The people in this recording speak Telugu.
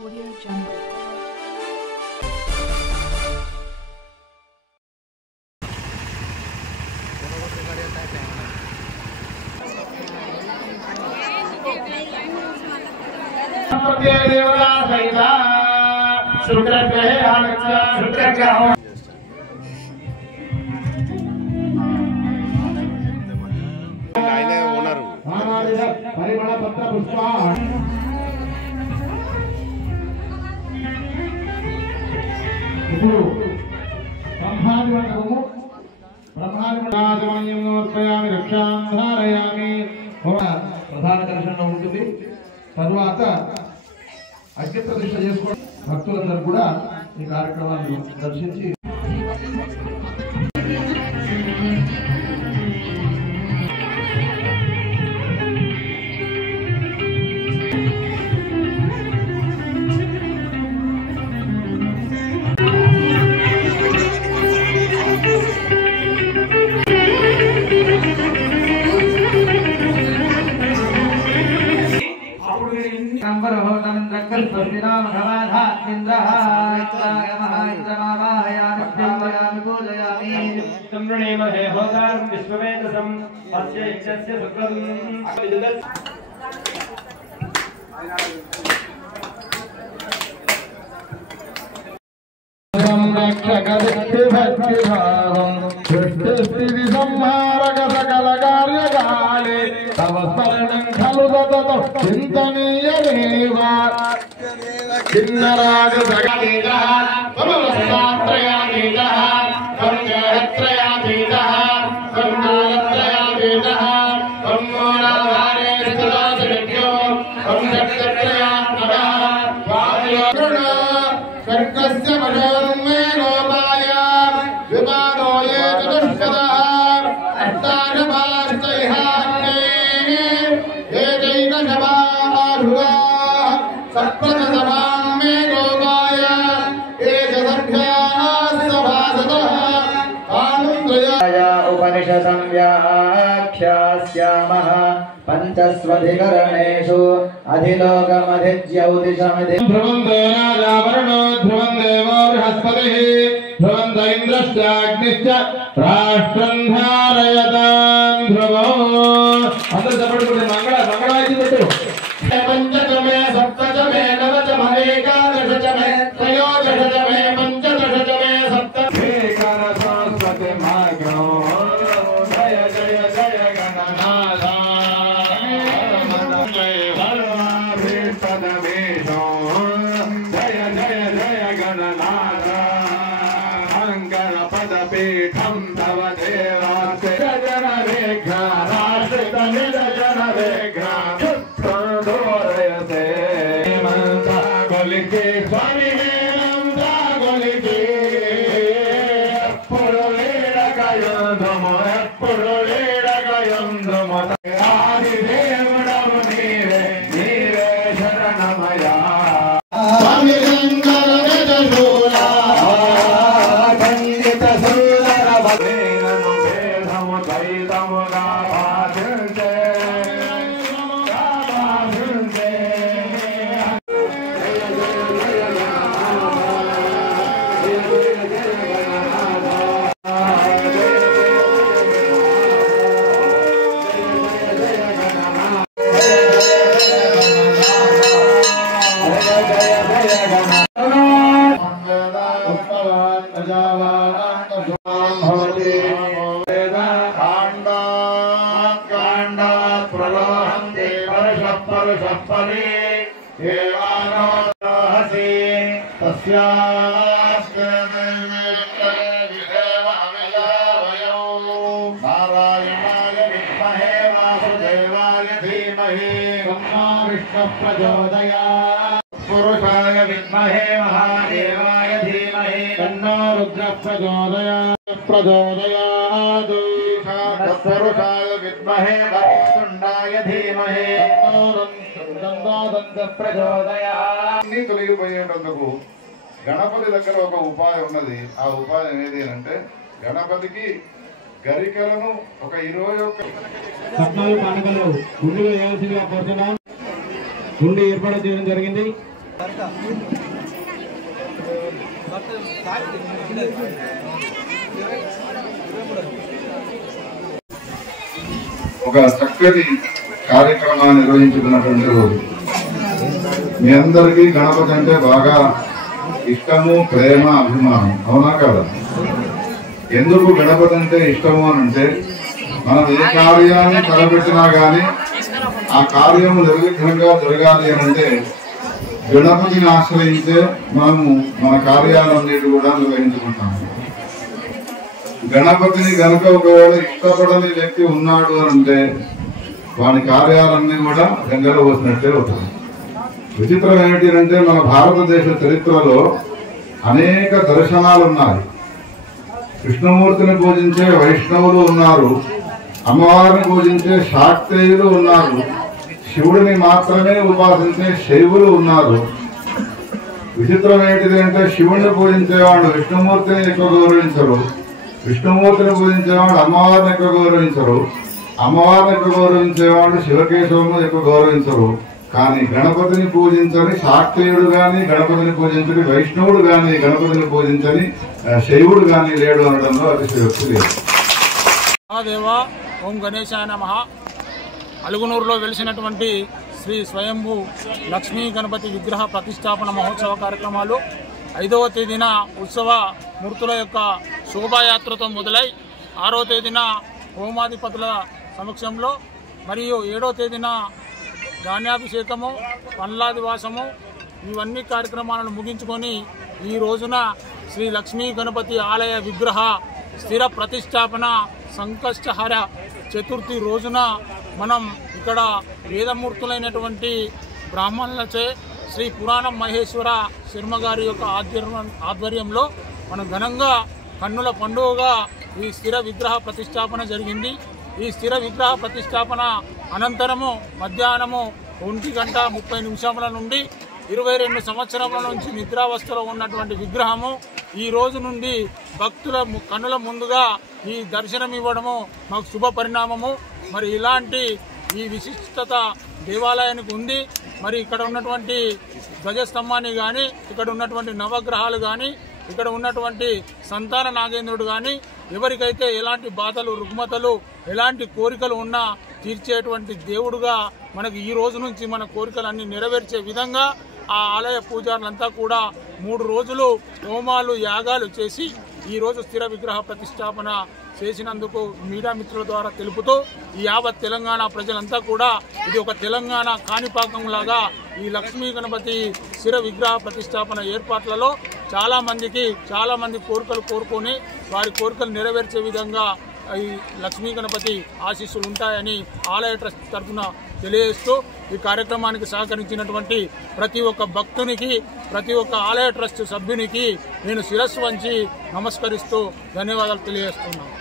Audio Jungle. ప్రధాన దర్శనం ఉంటుంది. తరువాత అగ్ని ప్రతిష్ఠ చేసుకోవడం భక్తులందరూ కూడా ఈ కార్యక్రమాన్ని దర్శించి पंचस्वधिकरणेषु अधिलोकमधिज्यौतिषमिति ध्रुवन्तो राजावरुणो ध्रुवन् देवो बृहस्पतिः ध्रुवन्त इन्द्रश्चाग्निश्च राष्ट्रं धारयतां ध्रुवो अंदर चपड़कुटे मंगळायति పెట్టు पंचतमे सप्ततमे नवतमे एकादशतमे त्रयोदशतमे पंचदशतमे सप्तमे सरस्वती माग्नो जय जय जय गणनाथ जय जय जय गणनाथ मंगल पद पीठम तव देवास्ते जन विघ्नाश्रित निरजन विघ्ना दोरयते मंता गोलिके स्वामी मंता गोलिके पुरुलेर गयंदम पुरुलेर गयंदम आदि देवडम नीरे नीरे शरणमया स्वामी शंकर निजशूला पंडित सुंदर भक्तेन भेदम द्वैतम गाभाषन्ते पुरुषाय विद्महे महादेवाय धीमहि तन्नो रुद्रः प्रचोदयात् पुरुषाय विद्महे वक्रतुण्डाय धीमहि तन्नो प्रचोदयात् नी తొలగిపోయేటందుకు గణపతి దగ్గర ఒక ఉపాయం ఉన్నది. ఆ ఉపాయం ఏది అంటే గణపతికి గరికలను ఒక 21 14 పండుగలు గుండెలో వేయాల్సిందిగా కోరుతున్నాం. గుండె ఏర్పాటు చేయడం జరిగింది. ఒక చక్కటి కార్యక్రమాన్ని నిర్వహించుకున్నటువంటి రోజు. మీ అందరికీ గణపతి అంటే బాగా ఇష్టము, ప్రేమ, అభిమానం, అవునా కదా? ఎందుకు గణపతి అంటే ఇష్టము అని అంటే, మనం ఏ కార్యాన్ని తలపెట్టినా గానీ ఆ కార్యం నిర్విఘ్నంగా జరగాలి అని అంటే గణపతిని ఆశ్రయించే మనము మన కార్యాలన్నిటి కూడా నిర్వహించుకుంటాము. గణపతిని గనక ఒకవేళ ఇష్టపడని వ్యక్తి ఉన్నాడు అని అంటే వాని కార్యాలన్నీ కూడా గంగలో పోసినట్టే అవుతుంది. విచిత్రం ఏమిటి అంటే, మన భారతదేశ చరిత్రలో అనేక దర్శనాలు ఉన్నాయి. కృష్ణమూర్తిని పూజించే వైష్ణవులు ఉన్నారు, అమ్మవారిని పూజించే శాక్తేయులు ఉన్నారు, శివుడిని మాత్రమే ఉపాసించే శైవులు ఉన్నారు. విచిత్రం ఏంటిది అంటే, శివుడిని పూజించేవాడు విష్ణుమూర్తిని ఎక్కువ గౌరవించరు, విష్ణుమూర్తిని పూజించేవాడు అమ్మవారిని ఎక్కువ గౌరవించరు, అమ్మవారిని ఎక్కువ గౌరవించేవాడు శివకేశవులను ఎక్కువ గౌరవించరు. కానీ గణపతిని పూజించని శాక్తేయుడు గాని, గణపతిని పూజించని వైష్ణవుడు గాని, గణపతిని పూజించని శైవుడు గాని లేడు అనడంలో అతిశయోక్తి లేదు. దేవా ఓం గణేశాయ నమః. అలుగునూరులో వెలిసినటువంటి శ్రీ స్వయంభూ లక్ష్మీ గణపతి విగ్రహ ప్రతిష్టాపన మహోత్సవ కార్యక్రమాలు 5వ తేదీన ఉత్సవ మూర్తుల యొక్క శోభాయాత్రతో మొదలై 6వ తేదీన హోమాధిపతుల సమక్షంలో మరియు 7వ తేదీన ధాన్యాభిషేకము, పండ్లాదివాసము, ఇవన్నీ కార్యక్రమాలను ముగించుకొని ఈ రోజున శ్రీ లక్ష్మీ గణపతి ఆలయ విగ్రహ స్థిర ప్రతిష్టాపన సంకష్టహర చతుర్థి రోజున మనం ఇక్కడ వేదమూర్తులైనటువంటి బ్రాహ్మణులచే శ్రీ పురాణం మహేశ్వర శర్మ గారి యొక్క ఆధ్వర్యంలో మనం ఘనంగా కన్నుల పండుగగా ఈ స్థిర విగ్రహ ప్రతిష్టాపన జరిగింది. ఈ స్థిర విగ్రహ ప్రతిష్టాపన అనంతరము మధ్యాహ్నము 1:30 నుండి 22 సంవత్సరాల నుంచి నిద్రావస్థలో ఉన్నటువంటి విగ్రహము ఈ రోజు నుండి భక్తుల కన్నుల ముందుగా ఈ దర్శనం ఇవ్వడము మాకు శుభ పరిణామము. మరి ఇలాంటి ఈ విశిష్టత దేవాలయానికి ఉంది. మరి ఇక్కడ ఉన్నటువంటి ధ్వజస్తంభాన్ని కానీ, ఇక్కడ ఉన్నటువంటి నవగ్రహాలు కానీ, ఇక్కడ ఉన్నటువంటి సంతాన నాగేంద్రుడు కానీ, ఎవరికైతే ఎలాంటి బాధలు, రుగ్మతలు, ఎలాంటి కోరికలు ఉన్నా తీర్చేటువంటి దేవుడుగా మనకు ఈ రోజు నుంచి మన కోరికలన్నీ నెరవేర్చే విధంగా ఆ ఆలయ పూజారులంతా కూడా 3 రోజులు హోమాలు, యాగాలు చేసి ఈ రోజు స్థిర విగ్రహ ప్రతిష్టాపన చేసినందుకు మీడియా మిత్రుల ద్వారా తెలుపుతూ ఈ యావత్ తెలంగాణ ప్రజలంతా కూడా ఇది ఒక తెలంగాణ కాణిపాకం లాగా ఈ లక్ష్మీ గణపతి స్థిర విగ్రహ ప్రతిష్టాపన ఏర్పాట్లలో చాలా మంది కోరికలు కోరుకొని వారి కోరికలు నెరవేర్చే విధంగా ఈ లక్ష్మీ గణపతి ఆశీస్సులు ఉంటాయని ఆలయ ట్రస్ట్ తరఫున తెలియజేస్తూ ఈ కార్యక్రమానికి సహకరించినటువంటి ప్రతి ఒక్క భక్తునికి, ప్రతి ఒక్క ఆలయ ట్రస్ట్ సభ్యునికి నేను శిరస్సు వంచి నమస్కరిస్తూ ధన్యవాదాలు తెలియజేస్తున్నాను.